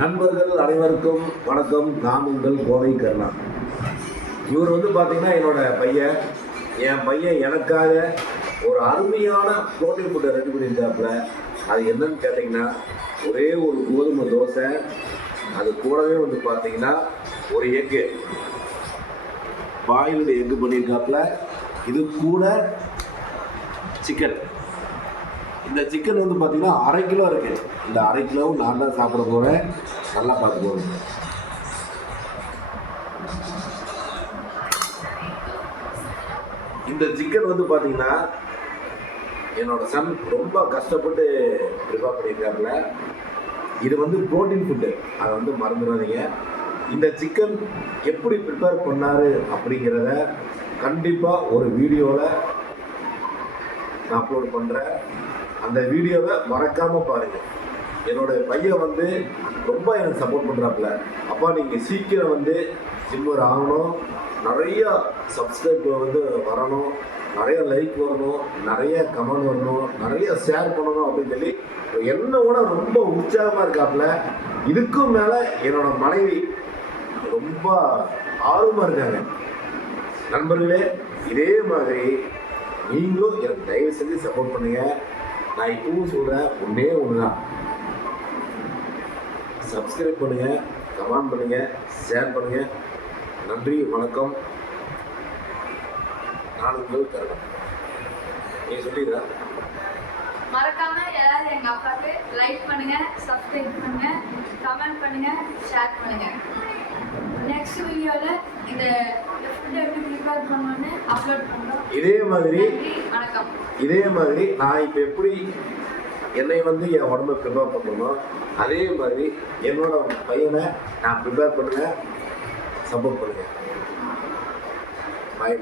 நண்பர்கள் அனைவருக்கும் வணக்கம். நான் உங்கள் கோவை கருணா. இவர் பார்த்தீங்கன்னா என்னோட பையன். என் பையன் எனக்காக ஒரு அருமையான புரோட்டீன் ஃபுட்டை ரெடி பண்ணியிருந்தாப்புல. அது என்னன்னு கேட்டிங்கன்னா, ஒரே ஒரு கோதுமை தோசை, அது கூடவே பார்த்தீங்கன்னா ஒரு எக்கு, பாயில்டு எக்கு பண்ணியிருக்காப்புல. இது கூட சிக்கன். இந்த சிக்கன் பார்த்தீங்கன்னா 1/2 கிலோ இருக்குது. இந்த 1/2 கிலோவும் நான் தான் சாப்பிட போகிறேன். நல்லா பார்த்துக்கோங்க. இந்த சிக்கன் பார்த்தீங்கன்னா என்னோட சன் ரொம்ப கஷ்டப்பட்டு ப்ரிப்பேர் பண்ணியிருக்காருல. இது ப்ரோட்டீன் ஃபுட்டு, அதை மறந்துடாதீங்க. இந்த சிக்கன் எப்படி ப்ரிப்பேர் பண்ணார் அப்படிங்கிறத கண்டிப்பாக ஒரு வீடியோவில் நான் அப்லோட் பண்ணுறேன். அந்த வீடியோவை மறக்காமல் பாருங்கள். என்னோடய பையன் ரொம்ப எனக்கு சப்போர்ட் பண்ணுறாப்புல. அப்பா நீங்கள் சீக்கிரம் ஜிம்மர் ஆகணும், நிறையா சப்ஸ்கிரைப் வரணும், நிறைய லைக் வரணும், நிறைய கமெண்ட் வரணும், நிறைய ஷேர் பண்ணணும் அப்படின்னு சொல்லி என்னோட ரொம்ப உற்சாகமாக இருக்காப்புல. இதுக்கும் மேலே என்னோட மனைவி ரொம்ப ஆர்வமாக இருக்காங்க. நண்பர்களே, இதே மாதிரி நீங்களும் எனக்கு தயவு செஞ்சு சப்போர்ட் பண்ணுங்கள். நான் இப்பவும் சொல்கிறேன், ஒன்றே ஒன்று தான். சப்ஸ்கிரைப் பண்ணுங்கள், கமெண்ட் பண்ணுங்கள், ஷேர் பண்ணுங்கள். நன்றி, வணக்கம். நான் உங்கள் கருணா. நீ சொல்லிடுறா. மறக்காம எல்லாரும் எங்க அப்பாவுக்கு லைக் பண்ணுங்க, சப்ஸ்கிரைப் பண்ணுங்க, கமெண்ட் பண்ணுங்க, ஷேர் பண்ணுங்க. நெக்ஸ்ட் வீடியோல இந்த ஃபுட் எப்படி ப்ரிப்பேர் பண்ணணும்னு அப்லோட் பண்றோம். இதே மாதிரி வணக்கம். இதே மாதிரி நான் இப்போ எப்படி என்னை என் உடம்பை ப்ரிப்பேர் பண்ணணும், அதே மாதிரி என்னோட பையனை நான் ப்ரிப்பேர் பண்ணுங்க, சப்போர்ட் பண்ணுங்க. பாய்.